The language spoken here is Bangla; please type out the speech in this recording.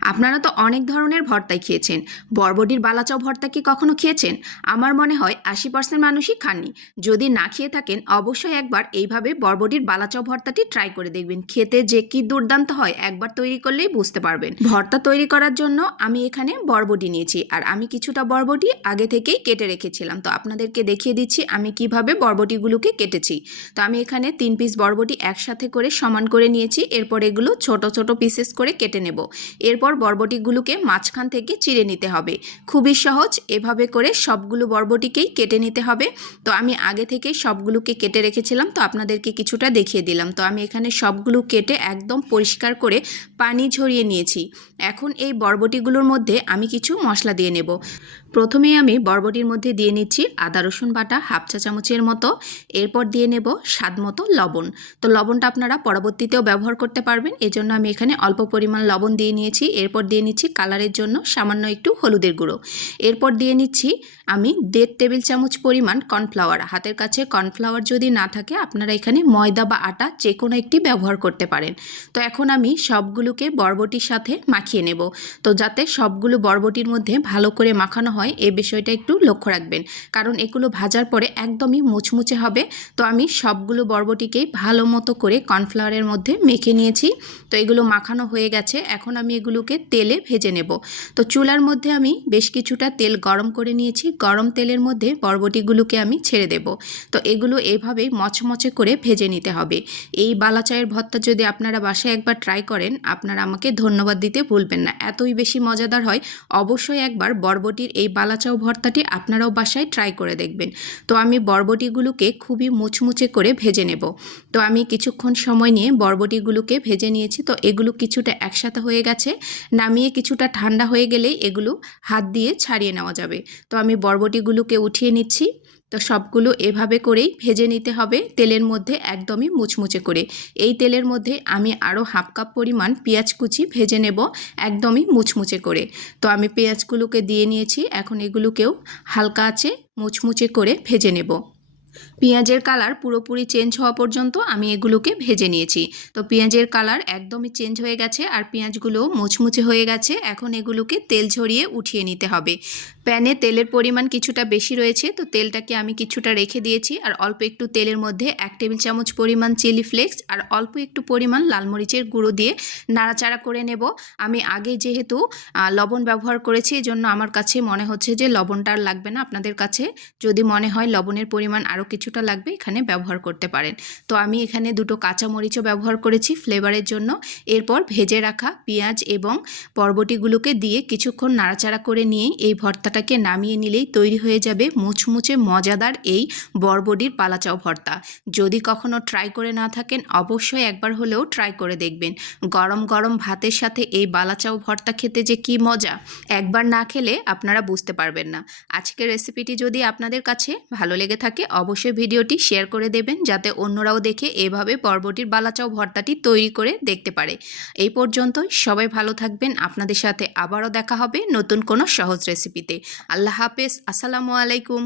আপনারা তো অনেক ধরনের ভর্তাই খেয়েছেন। বরবটির বালাচাও ভর্তা কি কখনো খেয়েছেন? আমার মনে হয় আশি পার্সেন্ট মানুষই খাননি। যদি না খেয়ে থাকেন, অবশ্যই একবার এইভাবে বরবটির বালাচাও ভর্তাটি ট্রাই করে দেখবেন। খেতে যে কি দুর্দান্ত হয়, একবার তৈরি করলেই বুঝতে পারবেন। ভর্তা তৈরি করার জন্য আমি এখানে বরবটি নিয়েছি। আর আমি কিছুটা বরবটি আগে থেকেই কেটে রেখেছিলাম। তো আপনাদেরকে দেখিয়ে দিচ্ছি আমি কীভাবে বরবটিগুলোকে কেটেছি। তো আমি এখানে তিন পিস বরবটি একসাথে করে সমান করে নিয়েছি। এরপর এগুলো ছোট ছোট পিসেস করে কেটে নেব। এরপর বরবটিগুলোকে মাঝখান থেকে চিড়ে নিতে হবে। খুবই সহজ, এভাবে করে সবগুলো বরবটিকেই কেটে নিতে হবে। তো আমি আগে থেকেই সবগুলোকে কেটে রেখেছিলাম, তো আপনাদেরকে কিছুটা দেখিয়ে দিলাম। তো আমি এখানে সবগুলো কেটে একদম পরিষ্কার করে পানি ঝরিয়ে নিয়েছি। এখন এই বরবটিগুলোর মধ্যে আমি কিছু মশলা দিয়ে নেব। প্রথমেই আমি বরবটির মধ্যে দিয়ে নিচ্ছি আদা, রসুন বাটা, হাফ চা চামচের মতো। এরপর দিয়ে নেব স্বাদ মতো লবণ। তো লবণটা আপনারা পরবর্তীতেও ব্যবহার করতে পারবেন। এজন্য আমি এখানে অল্প পরিমাণ লবণ দিয়ে নিয়েছি। এরপর দিয়ে নিচ্ছি কালারের জন্য সামান্য একটু হলুদের গুঁড়ো। এরপর দিয়ে নিচ্ছি আমি দেড় টেবিল চামচ পরিমাণ কর্নফ্লাওয়ার। হাতের কাছে কর্নফ্লাওয়ার যদি না থাকে, আপনারা এখানে ময়দা বা আটা যে কোনো একটি ব্যবহার করতে পারেন। তো এখন আমি সবগুলোকে বরবটির সাথে মাখিয়ে নেব। তো যাতে সবগুলো বরবটির মধ্যে ভালো করে মাখানো হয় এই বিষয়টা একটু লক্ষ্য রাখবেন। কারণ এগুলো ভাজার পরে একদমই মুচমুচে হবে। তো আমি সবগুলো বরবটিকেই ভালো মতো করে কর্নফ্লাওয়ারের মধ্যে মেখে নিয়েছি। তো এগুলো মাখানো হয়ে গেছে। এখন আমি এগুলোকে তেলে ভেজে নেব। তো চুলার মধ্যে আমি বেশ কিছুটা তেল গরম করে নিয়েছি। গরম তেলের মধ্যে বরবটিগুলোকে আমি ছেড়ে দেব। তো এগুলো এভাবেই মচমচে করে ভেজে নিতে হবে। এই বালা চায়ের ভর্তা যদি আপনারা বাসায় একবার ট্রাই করেন, আপনারা আমাকে ধন্যবাদ দিতে ভুলবেন না। এতই বেশি মজাদার হয়, অবশ্যই একবার বরবটির এই বালাচাও ভর্তাটি আপনারাও বাসায় ট্রাই করে দেখবেন। তো আমি বরবটিগুলোকে খুবই মুচমুচে করে ভেজে নেব। তো আমি কিছুক্ষণ সময় নিয়ে বরবটিগুলোকে ভেজে নিয়েছি। তো এগুলো কিছুটা একসাথে হয়ে গেছে। নামিয়ে কিছুটা ঠান্ডা হয়ে গেলেই এগুলো হাত দিয়ে ছাড়িয়ে নেওয়া যাবে। তো আমি বরবটিগুলোকে উঠিয়ে নিচ্ছি। তো সবগুলো এভাবে করেই ভেজে নিতে হবে তেলের মধ্যে একদমই মুচমুচে করে। এই তেলের মধ্যে আমি আরও হাফ কাপ পরিমাণ পেঁয়াজ কুচি ভেজে নেব একদমই মুচমুচে করে। তো আমি পেঁয়াজগুলোকে দিয়ে নিয়েছি, এখন এগুলোকেও হালকা আছে মুচমুচে করে ভেজে নেব। পেঁয়াজের কালার পুরোপুরি চেঞ্জ হওয়া পর্যন্ত আমি এগুলোকে ভেজে নিয়েছি। তো পেঁয়াজের কালার একদমই চেঞ্জ হয়ে গেছে আর পেঁয়াজগুলো মুচমুচে হয়ে গেছে। এখন এগুলোকে তেল ঝরিয়ে উঠিয়ে নিতে হবে। প্যানে তেলের পরিমাণ কিছুটা বেশি রয়েছে, তো তেলটাকে আমি কিছুটা রেখে দিয়েছি। আর অল্প একটু তেলের মধ্যে এক টেবিল চামচ পরিমাণ চিলি ফ্লেক্স আর অল্প একটু পরিমাণ লাল মরিচের গুঁড়ো দিয়ে নাড়াচাড়া করে নেব। আমি আগে যেহেতু লবণ ব্যবহার করেছি এই জন্য আমার কাছে মনে হচ্ছে যে লবণটা আর লাগবে না। আপনাদের কাছে যদি মনে হয় লবণের পরিমাণ আরও কিছুটা লাগবে, এখানে ব্যবহার করতে পারেন। তো আমি এখানে দুটো কাঁচা মরিচও ব্যবহার করেছি ফ্লেভারের জন্য। এরপর ভেজে রাখা পেঁয়াজ এবং বরবটিগুলোকে দিয়ে কিছুক্ষণ নাড়াচাড়া করে নিয়ে এই ভর্তাটাকে নামিয়ে নিলেই তৈরি হয়ে যাবে মুচমুচে মজাদার এই বরবটির পালাচাও ভর্তা। যদি কখনো ট্রাই করে না থাকেন, অবশ্যই একবার হলেও ট্রাই করে দেখবেন। গরম গরম ভাতের সাথে এই বালাচাও ভর্তা খেতে যে কি মজা, একবার না খেলে আপনারা বুঝতে পারবেন না। আজকের রেসিপিটি যদি আপনাদের কাছে ভালো লেগে থাকে, অবশ্যই ভিডিওটি শেয়ার করে দেবেন যাতে অন্যরাও দেখে এভাবে পর্বটির বালাচাও ভর্তাটি তৈরি করে দেখতে পারে। এই পর্যন্তই। সবাই ভালো থাকবেন। আপনাদের সাথে আবারও দেখা হবে নতুন কোনো সহজ রেসিপিতে। আল্লাহ হাফেজ। আসসালামু আলাইকুম।